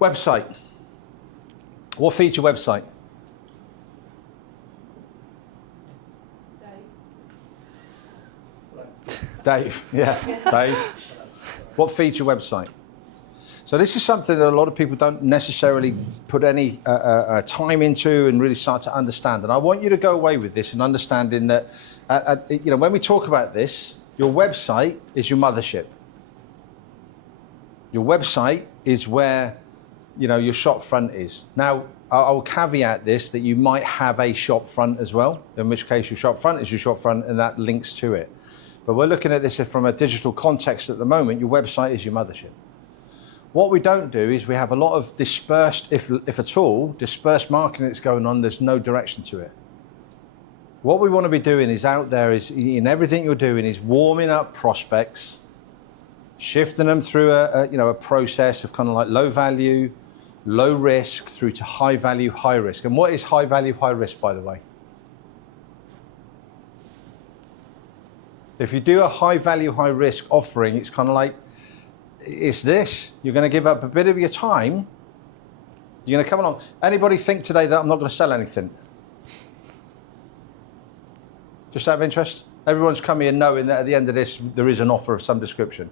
Website. What feeds your website? Dave, yeah, Dave. What feeds your website? So this is something that a lot of people don't necessarily put any time into and really start to understand. And I want you to go away with this and understanding that, when we talk about this, your website is your mothership. Your website is where, your shop front is. Now, I'll caveat this that you might have a shop front as well, in which case your shop front is your shop front and that links to it. But we're looking at this from a digital context at the moment. Your website is your mothership. What we don't do is we have a lot of dispersed, if at all, dispersed marketing that's going on. There's no direction to it. What we want to be doing is out there is, in everything you're doing, is warming up prospects, shifting them through a process of kind of like low value, low risk through to high value, high risk. And what is high value, high risk, by the way? If you do a high value, high risk offering, it's kind of like, it's this. You're going to give up a bit of your time. You're going to come along. Anybody think today that I'm not going to sell anything? Just out of interest? Everyone's come here knowing that at the end of this, there is an offer of some description.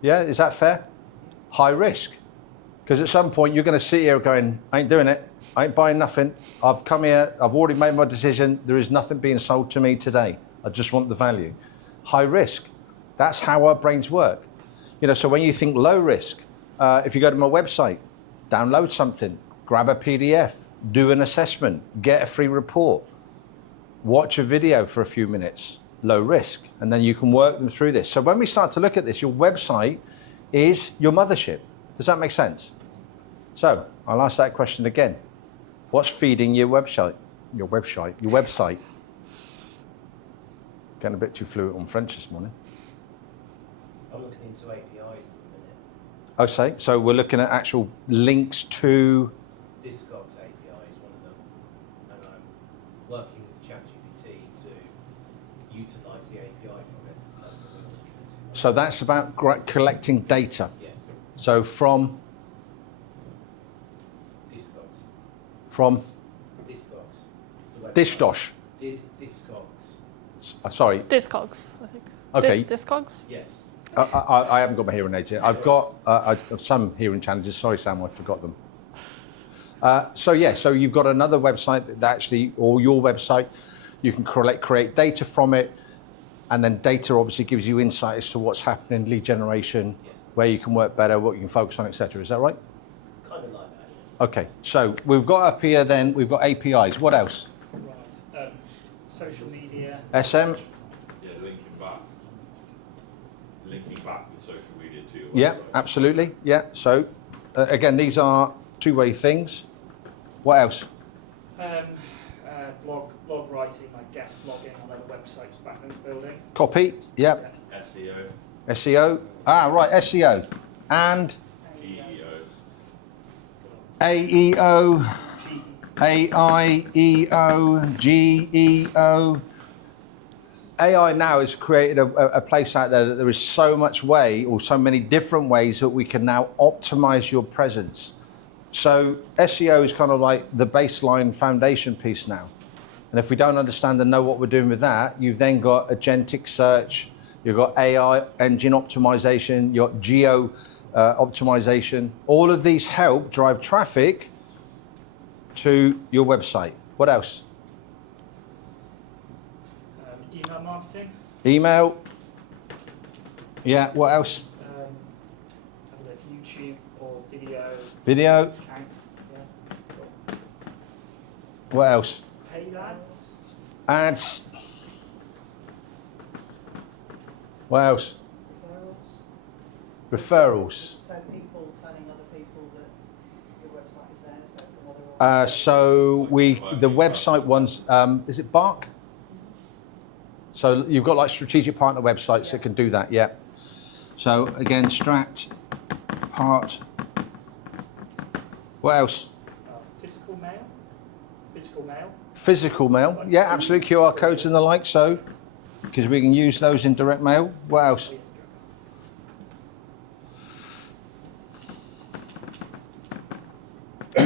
Yeah, is that fair? High risk. Because at some point, you're going to sit here going, I ain't doing it. I ain't buying nothing. I've come here. I've already made my decision. There is nothing being sold to me today. I just want the value. High risk. That's how our brains work. So when you think low risk, if you go to my website, download something, grab a PDF, do an assessment, get a free report, watch a video for a few minutes, low risk, and then you can work them through this. So when we start to look at this, your website is your mothership. Does that make sense? So I'll ask that question again. What's feeding your website? Your website. Getting a bit too fluent on French this morning. I'm looking into APIs at the minute. Oh, so we're looking at actual links to... Discogs API is one of them, and I'm working with ChatGPT to utilise the API from it. That's something I'm looking into. So that's about collecting data. Yes. So from... Discogs. From? Discogs. Dishdosh. Discogs. Sorry. Discogs, I think. Okay. Discogs? Yes. I haven't got my hearing aids yet. I've got some hearing challenges. Sorry, Sam, I forgot them. So you've got another website that actually, or your website, you can create data from it, and then data obviously gives you insight as to what's happening, lead generation, Yes. where you can work better, what you can focus on, etc. Is that right? Kind of like that. Okay, so we've got up here then, we've got APIs. What else? Right. Social media. SM? Yeah, linking back with social media to your Yeah, website. absolutely. Yeah, so again, these are two-way things. What else? Blog writing, like guest blogging on other websites, backlink building. Copy, yeah. SEO, SEO. Right, SEO. And GEO, AEO, AIEO, GEO. AI now has created a place out there that there is so much way, or so many different ways that we can now optimize your presence. So SEO is kind of like the baseline foundation piece now. And if we don't understand and know what we're doing with that, you've then got agentic search, you've got AI engine optimization, you've got geo optimization. All of these help drive traffic to your website. What else? Email marketing. Email. Yeah, what else? I don't know if YouTube or video. Video. Accounts. Yeah. What else? Paid ads. Ads. What else? Referrals. So people telling other people that your website is there, so from other So the website ones, is it Bark? So you've got like strategic partner websites that can do that, yeah. So again, Strat, Part. What else? Physical mail. Physical mail. Physical mail, yeah, absolutely. QR codes and the like, so, because we can use those in direct mail. What else?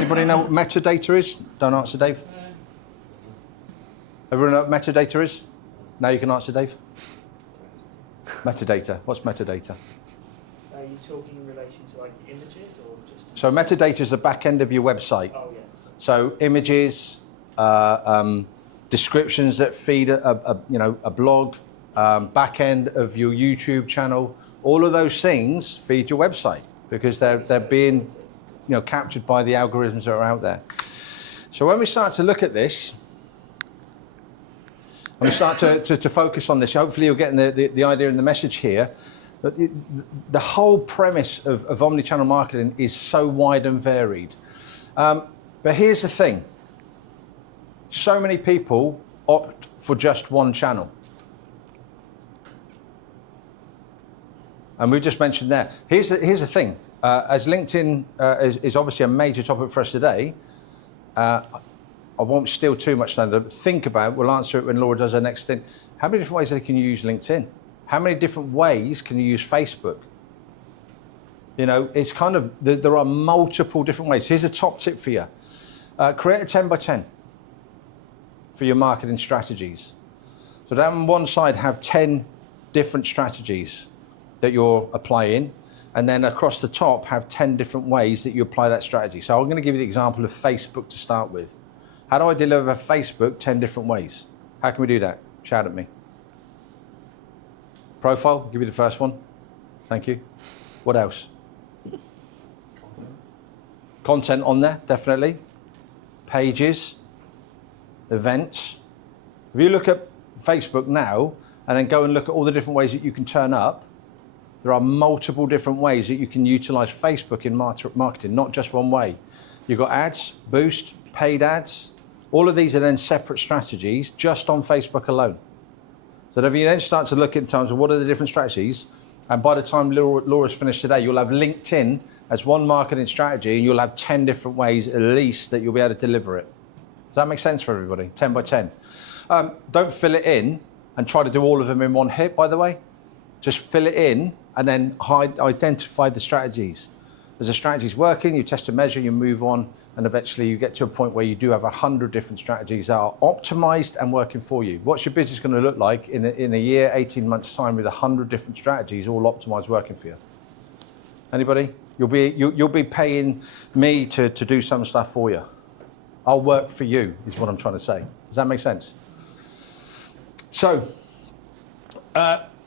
Anybody know what metadata is? Don't answer, Dave. Everyone know what metadata is? Now you can answer, Dave. Metadata. What's metadata? Are you talking in relation to like images or just? So metadata is the back end of your website. Oh yeah. So images, descriptions that feed a blog, back end of your YouTube channel. All of those things feed your website because they're being captured by the algorithms that are out there. So when we start to look at this, and we start to focus on this, hopefully you're getting the idea and the message here. But the whole premise of omnichannel marketing is so wide and varied. But here's the thing. So many people opt for just one channel. And we just mentioned there. Here's the thing. As LinkedIn is obviously a major topic for us today, I won't steal too much thunder. Think about it. We'll answer it when Laura does her next thing. How many different ways can you use LinkedIn? How many different ways can you use Facebook? It's kind of, there are multiple different ways. Here's a top tip for you. Create a 10 by 10 for your marketing strategies. So down one side, have 10 different strategies that you're applying. And then across the top, have 10 different ways that you apply that strategy. So I'm going to give you the example of Facebook to start with. How do I deliver Facebook 10 different ways? How can we do that? Shout at me. Profile, I'll give you the first one. Thank you. What else? Content on there, definitely. Pages, events. If you look at Facebook now and then go and look at all the different ways that you can turn up, there are multiple different ways that you can utilize Facebook in marketing, not just one way. You've got ads, boost, paid ads. All of these are then separate strategies just on Facebook alone. So if you then start to look in terms of what are the different strategies, and by the time Laura's finished today, you'll have LinkedIn as one marketing strategy, and you'll have 10 different ways at least that you'll be able to deliver it. Does that make sense for everybody? 10 by 10. Don't fill it in and try to do all of them in one hit, by the way. Just fill it in and then identify the strategies. As the strategy's working, you test and measure, you move on, and eventually you get to a point where you do have 100 different strategies that are optimized and working for you. What's your business going to look like in a year, 18 months time with 100 different strategies all optimized working for you? Anybody? You'll be paying me to do some stuff for you. I'll work for you is what I'm trying to say. Does that make sense? So,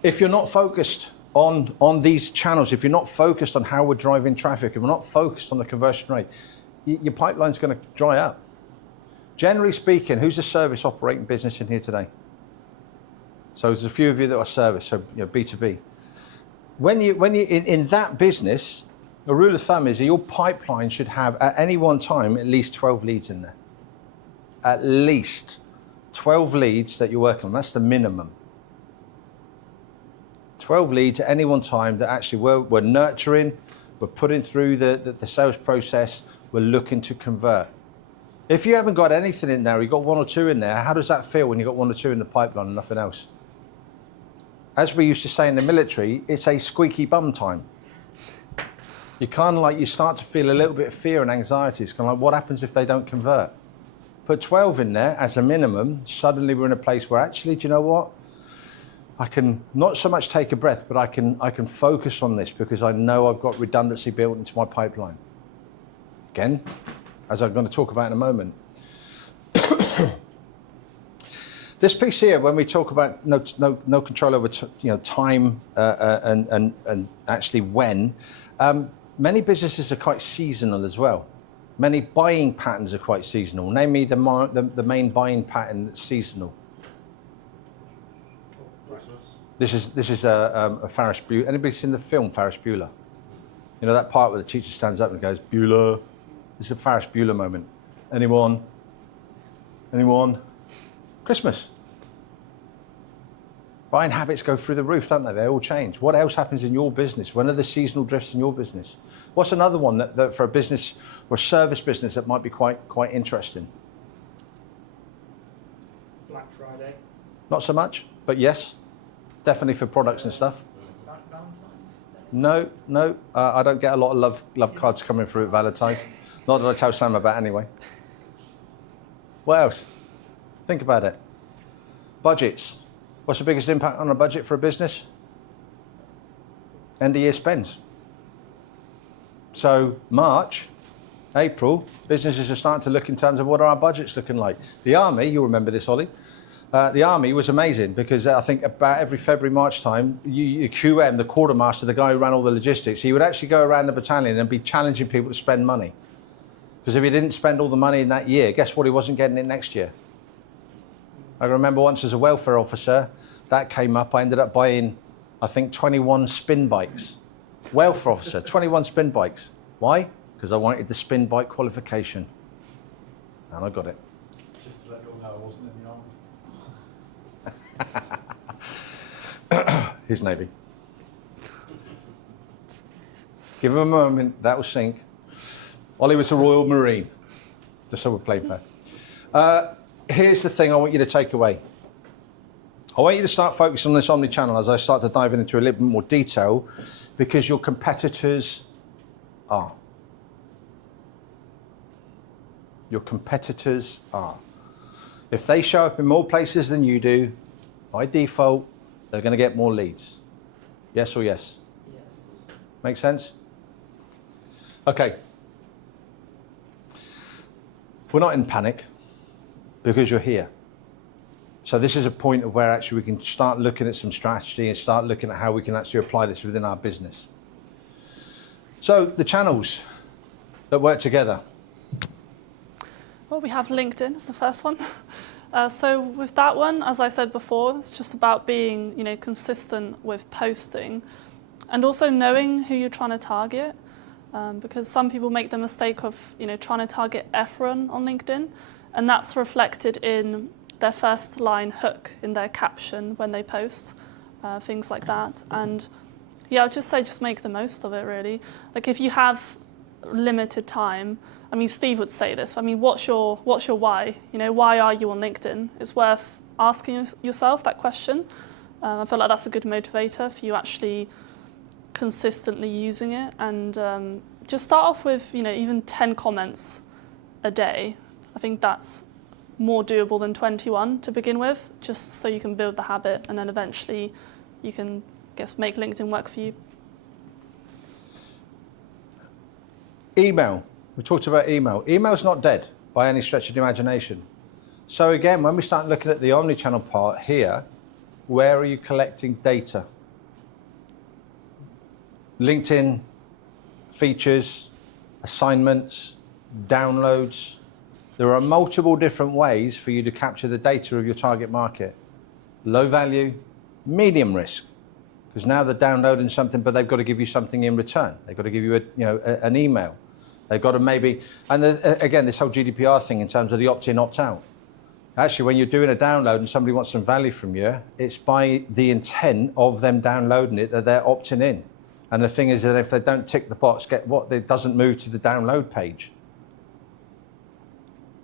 if you're not focused on these channels, if you're not focused on how we're driving traffic, if we're not focused on the conversion rate, your pipeline's going to dry up. Generally speaking, who's a service operating business in here today? So there's a few of you that are service, so B2B. When you in that business, a rule of thumb is that your pipeline should have at any one time at least 12 leads in there. At least 12 leads that you're working on. That's the minimum. 12 leads at any one time that actually we're nurturing, we're putting through the sales process, we're looking to convert. If you haven't got anything in there, you've got one or two in there, how does that feel when you've got one or two in the pipeline and nothing else? As we used to say in the military, it's a squeaky bum time. You start to feel a little bit of fear and anxiety. It's kind of like, what happens if they don't convert? Put 12 in there as a minimum, suddenly we're in a place where actually, do you know what? I can not so much take a breath, but I can focus on this because I know I've got redundancy built into my pipeline. Again, as I'm going to talk about in a moment. This piece here, when we talk about no control over time and actually when, many businesses are quite seasonal as well. Many buying patterns are quite seasonal. Name me the main buying pattern that's seasonal. This is a Ferris Bueller. Anybody seen the film Ferris Bueller? You know that part where the teacher stands up and goes, Bueller. This is a Ferris Bueller moment. Anyone? Christmas. Buying habits go through the roof, don't they? They all change. What else happens in your business? When are the seasonal drifts in your business? What's another one that for a business or a service business that might be quite interesting? Black Friday. Not so much, but yes, definitely for products and stuff. Valentine's Day. No. I don't get a lot of love cards coming through at Valentine's. Not that I tell Sam about anyway. What else? Think about it. Budgets. What's the biggest impact on a budget for a business? End of year spends. So March, April, businesses are starting to look in terms of what are our budgets looking like. The Army, you'll remember this, Ollie. The Army was amazing because I think about every February, March time, QM, the quartermaster, the guy who ran all the logistics, he would actually go around the battalion and be challenging people to spend money. Because if he didn't spend all the money in that year, guess what? He wasn't getting it next year. I remember once as a welfare officer, that came up. I ended up buying, I think, 21 spin bikes. Welfare officer, 21 spin bikes. Why? Because I wanted the spin bike qualification. And I got it. Just to let you all know, I wasn't in the army. His Navy. Give him a moment, that will sink. Ollie was a Royal Marine, just so we're playing fair. Here's the thing I want you to take away. I want you to start focusing on this omni-channel as I start to dive into a little bit more detail, because your competitors are. Your competitors are. If they show up in more places than you do, by default, they're going to get more leads. Yes or yes? Yes. Make sense? Okay. We're not in panic because you're here. So this is a point of where actually we can start looking at some strategy and start looking at how we can actually apply this within our business. So the channels that work together. Well, we have LinkedIn as the first one. So with that one, as I said before, it's just about being, consistent with posting, and also knowing who you're trying to target, because some people make the mistake of, trying to target everyone on LinkedIn, and that's reflected in their first line hook in their caption when they post, things like that. And yeah, I'd just say just make the most of it, really. Like if you have limited time, I mean, Steve would say this. I mean, what's your why? Why are you on LinkedIn? It's worth asking yourself that question. I feel like that's a good motivator for you actually consistently using it. And just start off with, even 10 comments a day. I think that's more doable than 21 to begin with, just so you can build the habit, and then eventually you can, make LinkedIn work for you. Email. We talked about email. Email's not dead by any stretch of the imagination. So again, when we start looking at the omni-channel part here, where are you collecting data? LinkedIn features, assignments, downloads. There are multiple different ways for you to capture the data of your target market. Low value, medium risk, because now they're downloading something, but they've got to give you something in return. They've got to give you an email. They've got to maybe, and again, this whole GDPR thing in terms of the opt-in, opt-out. Actually, when you're doing a download and somebody wants some value from you, it's by the intent of them downloading it that they're opting in. And the thing is that if they don't tick the box, it doesn't move to the download page.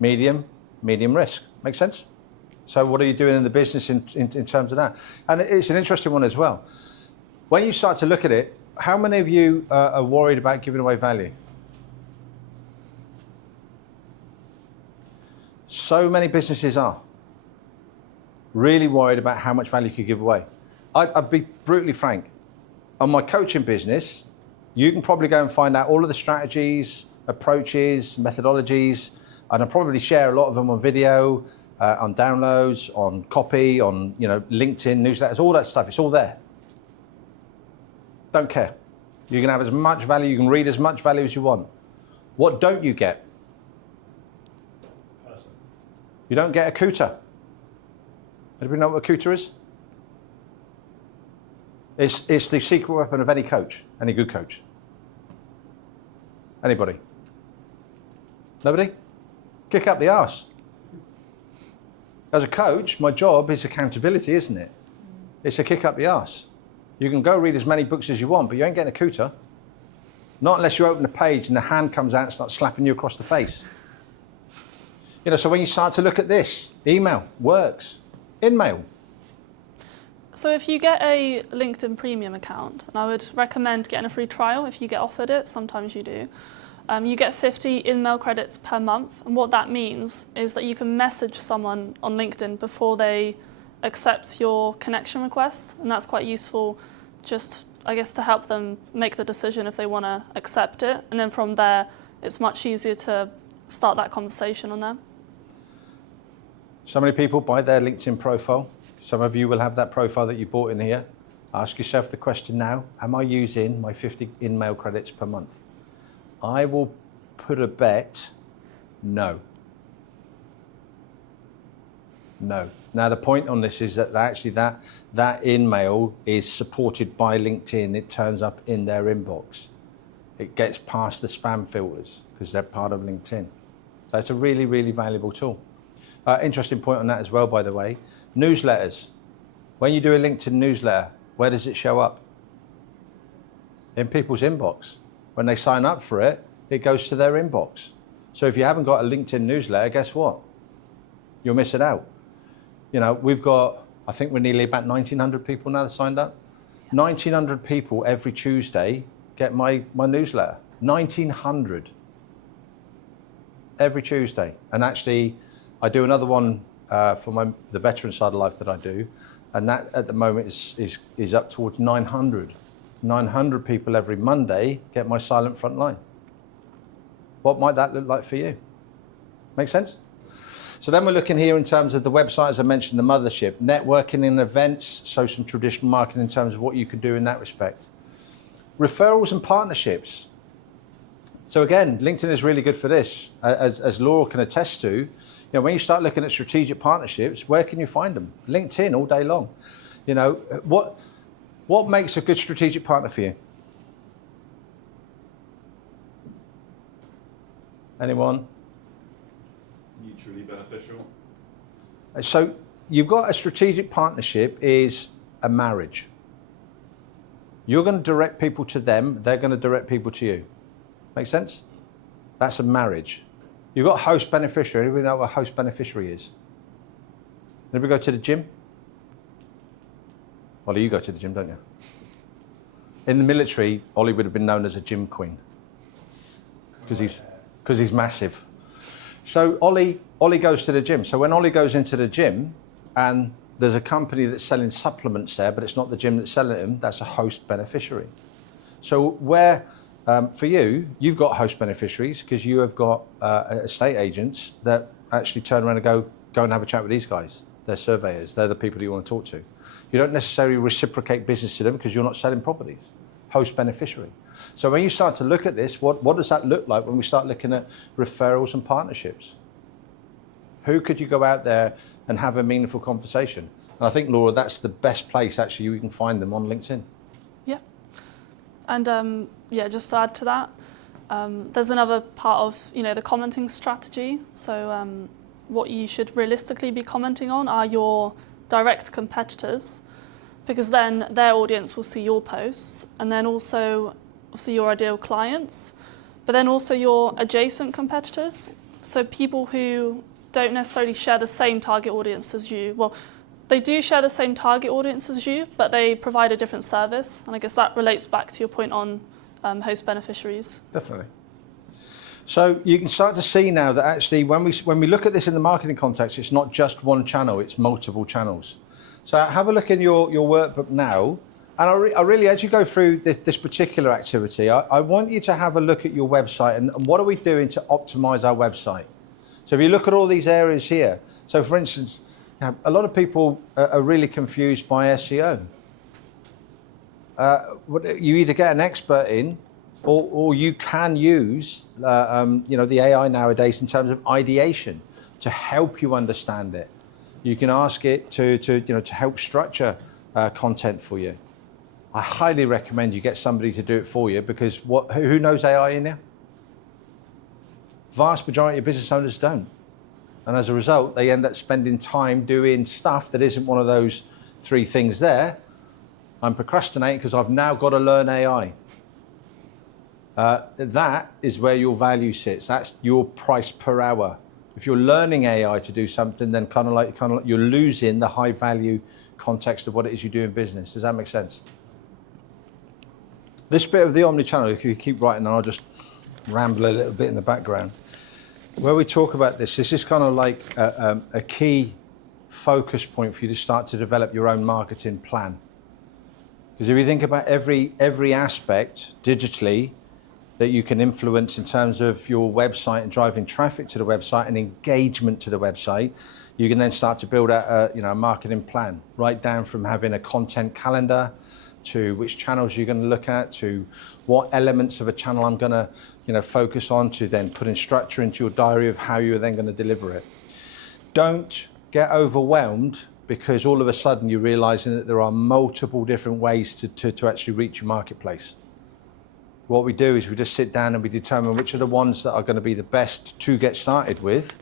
Medium risk. Make sense? So what are you doing in the business in terms of that? And it's an interesting one as well. When you start to look at it, how many of you are worried about giving away value? So many businesses are really worried about how much value you could give away. I'd be brutally frank. On my coaching business, you can probably go and find out all of the strategies, approaches, methodologies, and I'll probably share a lot of them on video, on downloads, on copy, on LinkedIn, newsletters, all that stuff. It's all there. Don't care. You can have as much value, you can read as much value as you want. What don't you get? You don't get a COOTer. Anybody know what a COOTer is? It's the secret weapon of any coach, any good coach. Anybody? Nobody? Kick up the arse. As a coach, my job is accountability, isn't it? It's a kick up the arse. You can go read as many books as you want, but you ain't getting a COOTer. Not unless you open a page and the hand comes out and starts slapping you across the face. So when you start to look at this, email works. InMail. So if you get a LinkedIn Premium account, and I would recommend getting a free trial if you get offered it, sometimes you do, you get 50 InMail credits per month. And what that means is that you can message someone on LinkedIn before they accept your connection request. And that's quite useful just, I guess, to help them make the decision if they want to accept it. And then from there, it's much easier to start that conversation on there. So many people buy their LinkedIn profile. Some of you will have that profile that you bought in here. Ask yourself the question now, am I using my 50 InMail credits per month? I will put a bet, no. No. Now the point on this is that actually that InMail is supported by LinkedIn. It turns up in their inbox. It gets past the spam filters because they're part of LinkedIn. So it's a really, really valuable tool. Interesting point on that as well, by the way. Newsletters. When you do a LinkedIn newsletter, where does it show up? In people's inbox. When they sign up for it, it goes to their inbox. So if you haven't got a LinkedIn newsletter, guess what? You'll miss it out. You know, we've got, I think we're nearly about 1,900 people now that signed up. 1,900 people every Tuesday get my newsletter. 1,900 every Tuesday. And actually, I do another one for the veteran side of life that I do, and that at the moment is up towards 900. 900 people every Monday get my silent front line. What might that look like for you? Make sense? So then we're looking here in terms of the website, as I mentioned, the Mothership, networking and events, so some traditional marketing in terms of what you could do in that respect. Referrals and partnerships. So again, LinkedIn is really good for this. As Laura can attest to, you know, when you start looking at strategic partnerships, where can you find them? LinkedIn all day long. You know, what makes a good strategic partner for you? Anyone? Mutually beneficial. So you've got a strategic partnership is a marriage. You're going to direct people to them, they're going to direct people to you. Make sense? That's a marriage. You've got host beneficiary. Everybody know what a host beneficiary is? Anybody go to the gym? Ollie, you go to the gym, don't you? In the military, Ollie would have been known as a gym queen because he's massive. So Ollie goes to the gym. So when Ollie goes into the gym and there's a company that's selling supplements there, but it's not the gym that's selling them, that's a host beneficiary. So where, for you, you've got host beneficiaries because you have got estate agents that actually turn around and go and have a chat with these guys. They're surveyors. They're the people you want to talk to. You don't necessarily reciprocate business to them because you're not selling properties. Host beneficiary. So when you start to look at this, what does that look like when we start looking at referrals and partnerships? Who could you go out there and have a meaningful conversation? And I think, Laura, that's the best place actually you can find them on LinkedIn. Yeah. And just to add to that, there's another part of, the commenting strategy. So what you should realistically be commenting on are your direct competitors, because then their audience will see your posts, and then also obviously your ideal clients, but then also your adjacent competitors. So people who don't necessarily share the same target audience as you. Well, they do share the same target audience as you, but they provide a different service. And I guess that relates back to your point on host beneficiaries. Definitely. So you can start to see now that actually when we look at this in the marketing context, it's not just one channel, it's multiple channels. So have a look in your workbook now. And I really, as you go through this particular activity, I want you to have a look at your website and what are we doing to optimize our website. So if you look at all these areas here, so for instance, a lot of people are really confused by SEO. You either get an expert in, or you can use the AI nowadays in terms of ideation to help you understand it. You can ask it to help structure content for you. I highly recommend you get somebody to do it for you because who knows AI in here? Vast majority of business owners don't. And as a result, they end up spending time doing stuff that isn't one of those three things there. I'm procrastinating because I've now got to learn AI. That is where your value sits. That's your price per hour. If you're learning AI to do something, then kind of like you're losing the high value context of what it is you do in business. Does that make sense? This bit of the omnichannel, if you keep writing, and I'll just ramble a little bit in the background. Where we talk about this is kind of like a key focus point for you to start to develop your own marketing plan. Because if you think about every aspect digitally that you can influence in terms of your website and driving traffic to the website and engagement to the website, you can then start to build out a marketing plan, right down from having a content calendar to which channels you're going to look at, to what elements of a channel I'm going to focus on, to then putting structure into your diary of how you're then going to deliver it. Don't get overwhelmed because all of a sudden you're realizing that there are multiple different ways to actually reach your marketplace. What we do is we just sit down and we determine which are the ones that are going to be the best to get started with.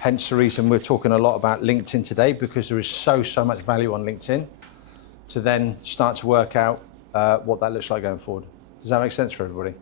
Hence the reason we're talking a lot about LinkedIn today, because there is so much value on LinkedIn, to then start to work out what that looks like going forward. Does that make sense for everybody?